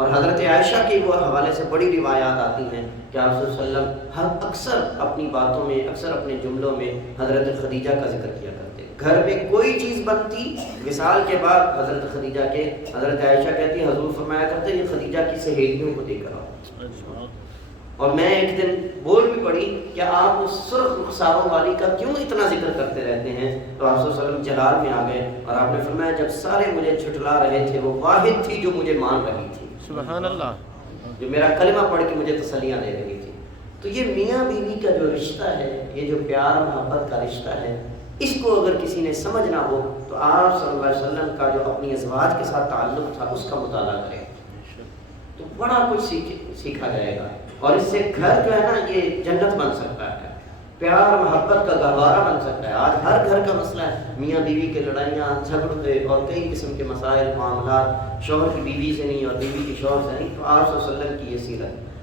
اور حضرت عائشہ کے وہ حوالے سے بڑی روایات آتی ہیں کہ آپ صلی اللہ علیہ وسلم اکثر اپنی باتوں میں، اکثر اپنے جملوں میں حضرت خدیجہ کا ذکر کیا کرتے. گھر میں کوئی چیز بنتی وصال کے بعد حضرت خدیجہ کے، حضرت عائشہ کہتی حضور فرمایا کرتے یہ خدیجہ کی سہیلیوں کو دے کر آؤ. اور میں ایک دن بول بھی پڑی کہ آپ اس سرخ رخساروں والی کا کیوں اتنا ذکر کرتے رہتے ہیں؟ تو آپ صلی اللہ علیہ وسلم جلال میں آ گئے اور آپ نے فرمایا جب سارے مجھے جھٹلا رہے تھے وہ واحد تھی جو مجھے مان رہی تھی، سبحان اللہ، جو میرا کلمہ پڑھ کے مجھے تسلیاں دے رہی تھی. تو یہ میاں بیوی کا جو رشتہ ہے، یہ جو پیار محبت کا رشتہ ہے، اس کو اگر کسی نے سمجھنا ہو تو آپ صلی اللہ علیہ وسلم کا جو اپنی ازواج کے ساتھ تعلق تھا اس کا مطالعہ کریں تو بڑا کچھ سیکھا جائے گا. اور اس سے گھر جو ہے نا یہ جنت بن سکتا ہے، پیار محبت کا گہوارہ بن سکتا ہے. آج ہر گھر کا مسئلہ ہے میاں بیوی کے لڑائیاں جھگڑے اور کئی قسم کے مسائل معاملات، شوہر کی بیوی سے نہیں اور بیوی کی شوہر سے نہیں. تو آپ صلی اللہ علیہ وسلم کی یہ سیرت